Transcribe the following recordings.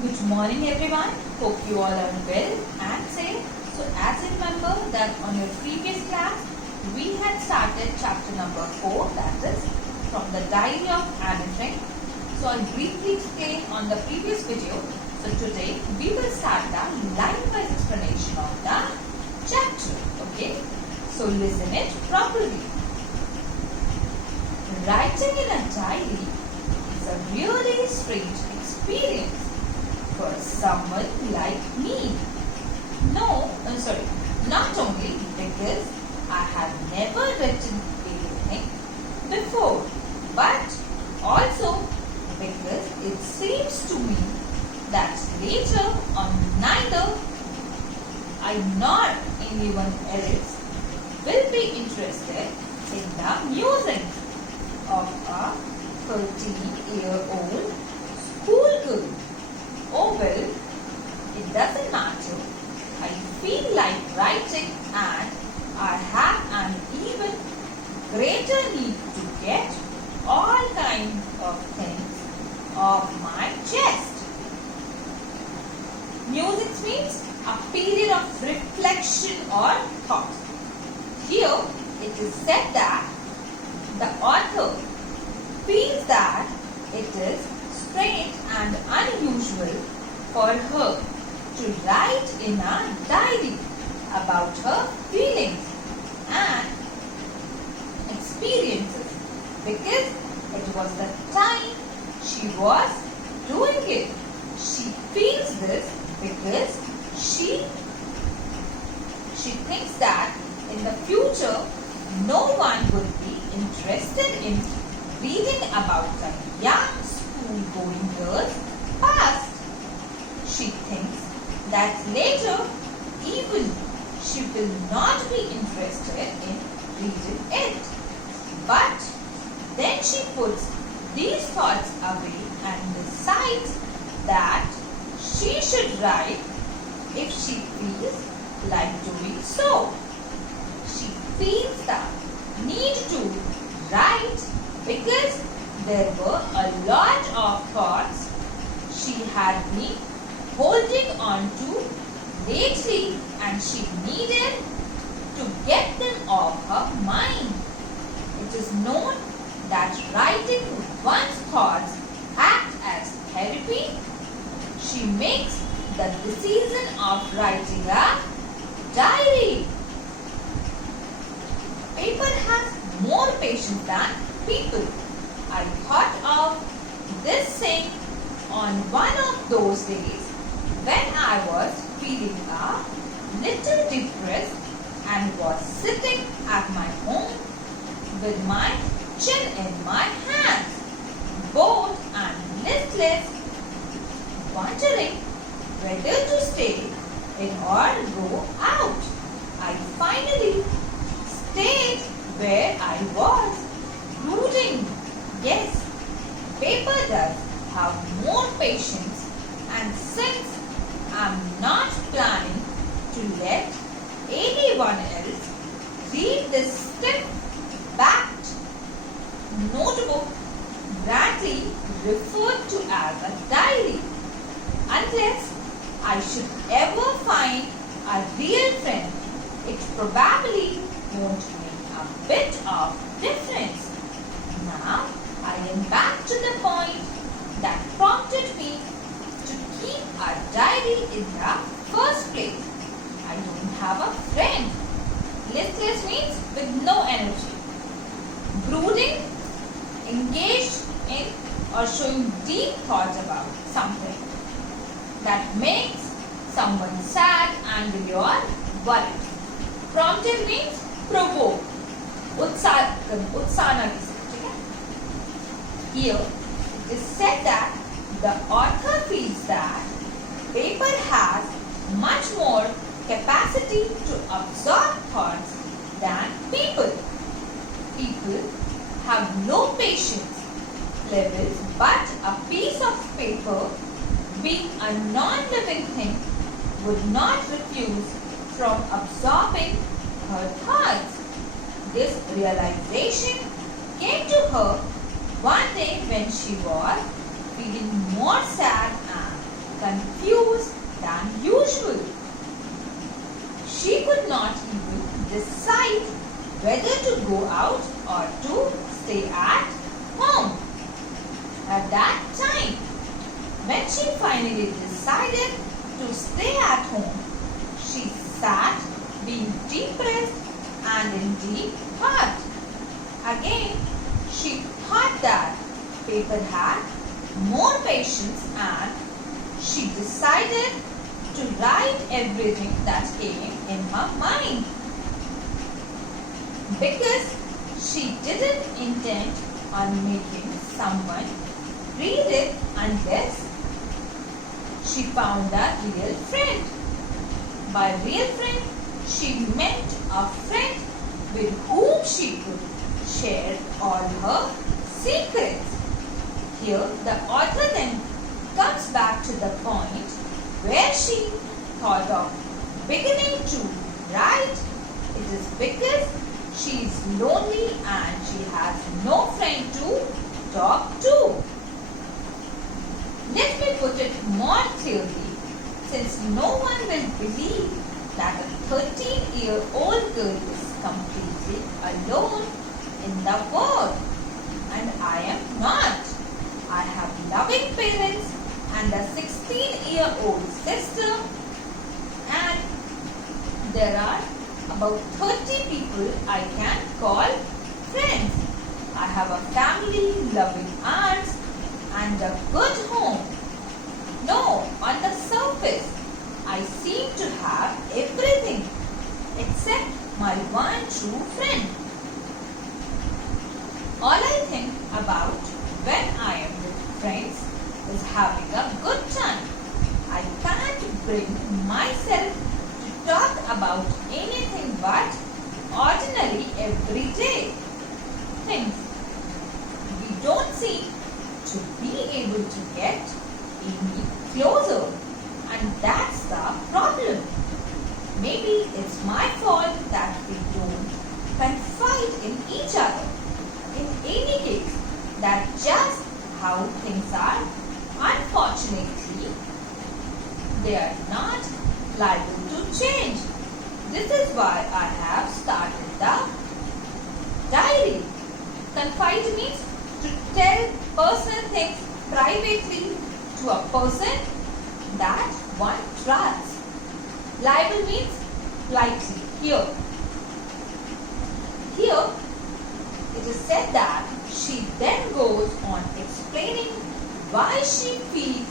Good morning everyone. Hope you all are well and safe. So as you remember that on your previous class, we had started chapter number 4, that is from the diary of Anne Frank. So I briefly explained on the previous video. So today we will start the line-wise explanation of the chapter. Okay. So listen it properly. Writing in a diary is a really strange experience for someone like me. Not only because I have never written anything before, but also because it seems to me that later on neither I nor anyone else will be interested in the musings of a 13-year-old schoolgirl. Oh well, it doesn't matter. I feel like writing and I have an even greater need to get all kinds of things off my chest. Music means a period of reflection or thought. Here it is said that the author feels that it is strange and unusual for her to write in a diary about her feelings and experiences because it was the time she was doing it. She feels this because she thinks that in the future no one would be interested in reading about the young school-going girl's past. She thinks that later even she will not be interested in reading it. But then she puts these thoughts away and decides that she should write if she feels like doing so. She feels the need to write because there were a lot of thoughts she had been holding on to lately and she needed to get them off her mind. It is known that writing one's thoughts acts as therapy. She makes the decision of writing a diary. Paper has more patience than people. I thought of this saying on one of those days when I was feeling a little depressed and was sitting at my home with my chin in my hands, bored and listless, wondering whether to stay in or go out. I finally stayed where I was, brooding. Yes, paper does have more patience, and since I'm not planning to let anyone else read this stiff-backed notebook grandly referred to as a diary, unless I should ever find a real friend, it probably won't make a bit of difference. Now, I am back to the point that prompted me to keep a diary in the first place. I don't have a friend. Listless means with no energy. Brooding, engaged in or showing deep thoughts about something that makes someone sad, angry or worried. Prompted means provoke. Utsana. Here it is said that the author feels that paper has much more capacity to absorb thoughts than people. People have low patience levels, but a piece of paper, being a non-living thing, would not refuse from absorbing her thoughts. This realization came to her one day when she was feeling more sad and confused than usual. She could not even decide whether to go out or to stay at home. At that time, when she finally decided to stay at home, she sat being depressed and in deep thought. Again, she thought that paper had more patience and she decided to write everything that came in her mind. Because she didn't intend on making someone read it unless she found a real friend. By real friend, she meant a friend with whom she could share all her secrets. Here, the author then comes back to the point where she thought of beginning to write. It is because she is lonely and she has no friend to talk to. Let me put it more clearly, since no one will believe that a 13-year-old girl is completely alone in the world. And I am not. I have loving parents and a 16-year-old sister, and there are about 30 people I can call friends. I have a family, loving aunts, and a good home. No, on the surface, I seem to have everything except my one true friend. All I think about when I am with friends is having a good time. I can't bring myself to talk about anything but ordinary everyday things. We don't seem to be able to get any closer, and that's the problem. Maybe it's my fault that we don't confide in each other. In any case, that's just how things are. Unfortunately, they are not liable to change. This is why I have started the diary. Confide means to tell personal things privately to a person that one trusts. Liable means lightly. Here, it is said that she then goes on explaining why she feels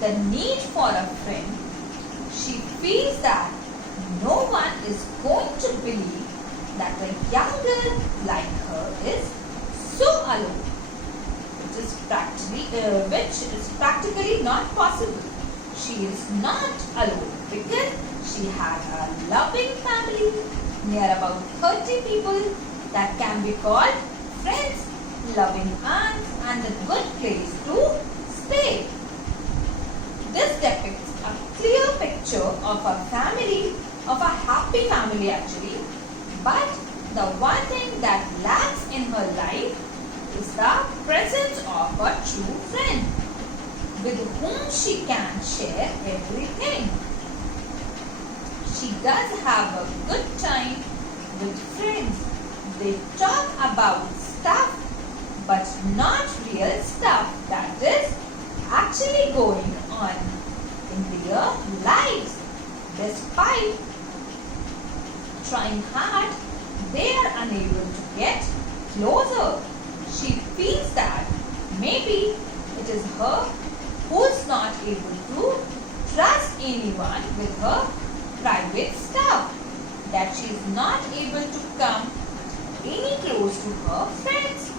the need for a friend. She feels that no one is going to believe that a young girl like her is so alone, which is practically not possible. She is not alone because she has a loving family, near about 30 people that can be called friends, loving aunts, and a good place to stay. This depicts a clear picture of a family, of a happy family actually, but the one thing that lacks in her life is the presence of a true friend with whom she can share everything. She does have a good time with friends. They talk about stuff, but not real stuff that is actually going on in their lives. Despite trying hard, they are unable to get closer. She feels that maybe it is her who is not able to trust anyone with her private stuff, that she is not able to come any close to her friends.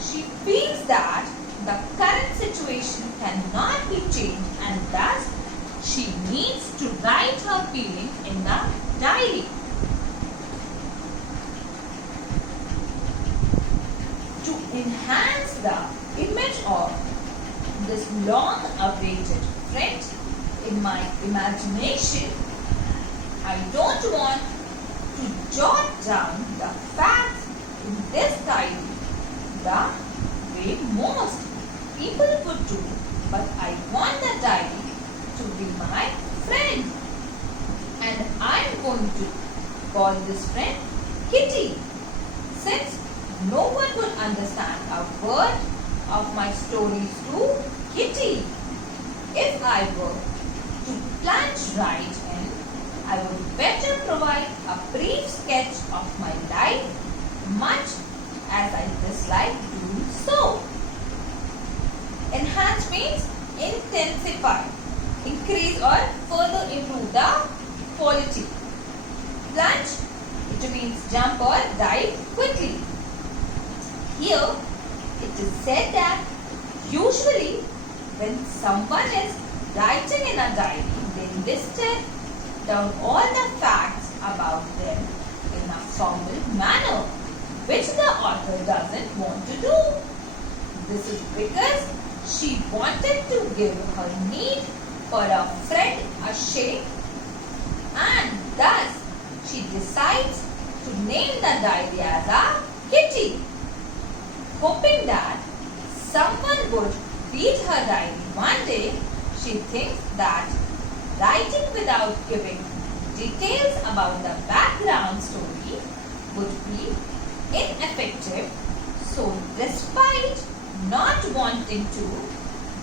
She feels that the current situation cannot be changed and thus she needs to write her feelings in the diary. To enhance the image of this long-awaited friend in my imagination, I don't want to jot down the facts in this diary the way most people would do, but I want the diary going to call this friend Kitty, since no one would understand a word of my stories to Kitty. If I were to plunge right in, I would better provide a brief sketch of my life, much as I dislike doing so. Enhance means intensify, increase or further improve the quality. Plunge, it means jump or dive quickly. Here, it is said that usually when someone is writing in a diary, they listed down all the facts about them in a formal manner, which the author doesn't want to do. This is because she wanted to give her need for a friend a shake, and thus she decides to name the diary as a Kitty, hoping that someone would read her diary one day. She thinks that writing without giving details about the background story would be ineffective, so despite not wanting to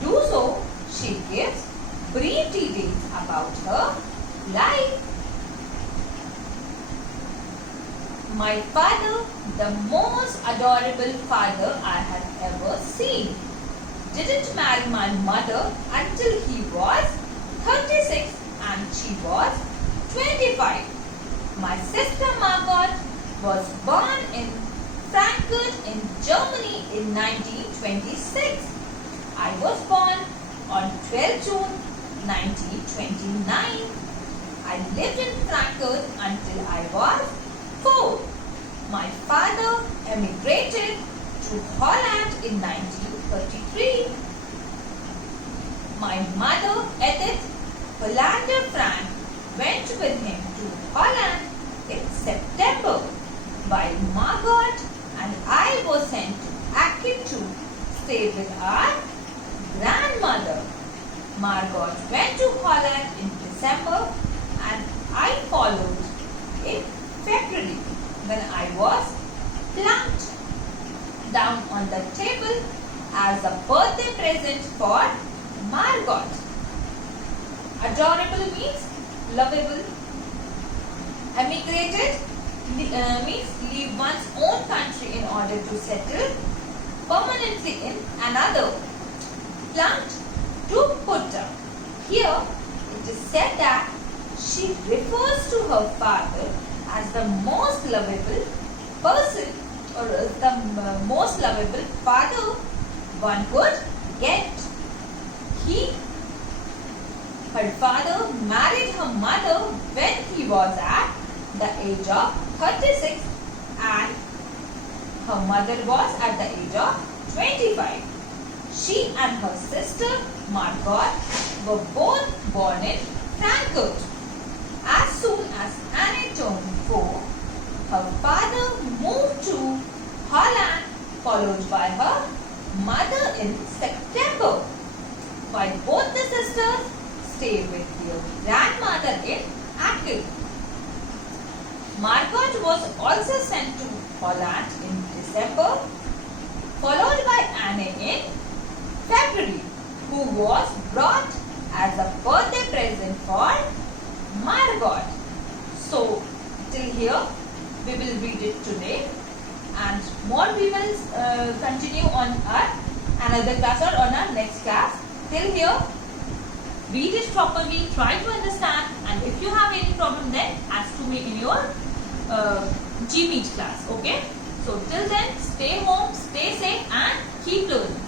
do so, she gives brief details about her life. My father, the most adorable father I had ever seen, didn't marry my mother until he was 36 and she was 25. My sister Margot was born in Frankfurt in Germany in 1926. I was born on 12 June 1929. I lived in Frankfurt until I was 4. My father emigrated to Holland in 1933. My mother, Edith Hollander Frank, went with him to Holland in September, while Margot and I were sent to Aachen to stay with our grandmother. Margot went to Holland in December and I followed in February, when I was plunked down on the table as a birthday present for Margot. Adorable means lovable. Emigrated means leave one's own country in order to settle permanently in another. Plunked, to put down. Here it is said that she refers to her father as the most lovable person, or the most lovable father one could get. Her father married her mother when he was at the age of 36 and her mother was at the age of 25. She and her sister Margot were both born in Frankfurt. As soon as Anne turned 4, her father moved to Holland, followed by her mother in September, while both the sisters stayed with their grandmother in Aachen. Margot was also sent to Holland in December, followed by Anne in February, who was brought as a birthday present for Margot. So, till here we will read it today, and more we will continue on our another class or on our next class. Till here, read it properly, try to understand, and if you have any problem then ask to me in your GMeet class. Okay? So till then, stay home, stay safe and keep learning.